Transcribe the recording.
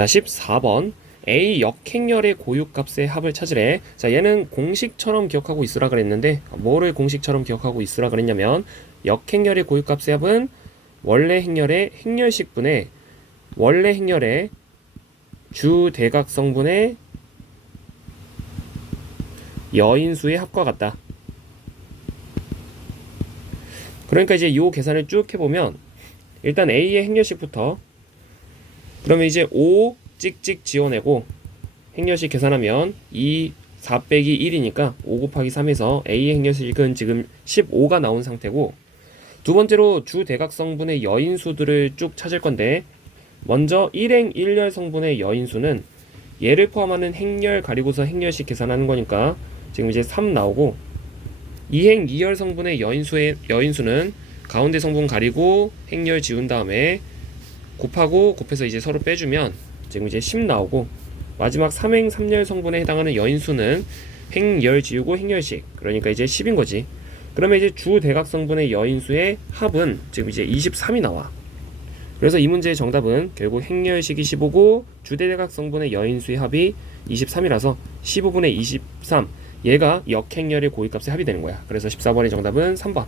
자, 14번 A 역행렬의 고유값의 합을 찾으래. 자, 얘는 공식처럼 기억하고 있으라 그랬는데 뭐를 공식처럼 기억하고 있으라 그랬냐면 역행렬의 고유값의 합은 원래 행렬의 행렬식분의 원래 행렬의 주 대각성분의 여인수의 합과 같다. 그러니까 이제 요 계산을 쭉 해보면 일단 A의 행렬식부터 그러면 이제 5 찍찍 지워내고 행렬식 계산하면 2 4 빼기 1이니까 5 곱하기 3에서 A의 행렬식은 지금 15가 나온 상태고 두 번째로 주 대각 성분의 여인수들을 쭉 찾을 건데 먼저 1행 1열 성분의 여인수는 얘를 포함하는 행렬 가리고서 행렬식 계산하는 거니까 지금 이제 3 나오고 2행 2열 성분의 여인수의 여인수는 가운데 성분 가리고 행렬 지운 다음에 곱하고 곱해서 이제 서로 빼주면 지금 이제 10 나오고 마지막 3행 3열 성분에 해당하는 여인수는 행열 지우고 행열식. 그러니까 이제 10인 거지. 그러면 이제 주 대각 성분의 여인수의 합은 지금 이제 23이 나와. 그래서 이 문제의 정답은 결국 행열식이 15고 주대대각 성분의 여인수의 합이 23이라서 15분의 23 얘가 역행열의 고유값의 합이 되는 거야. 그래서 14번의 정답은 3번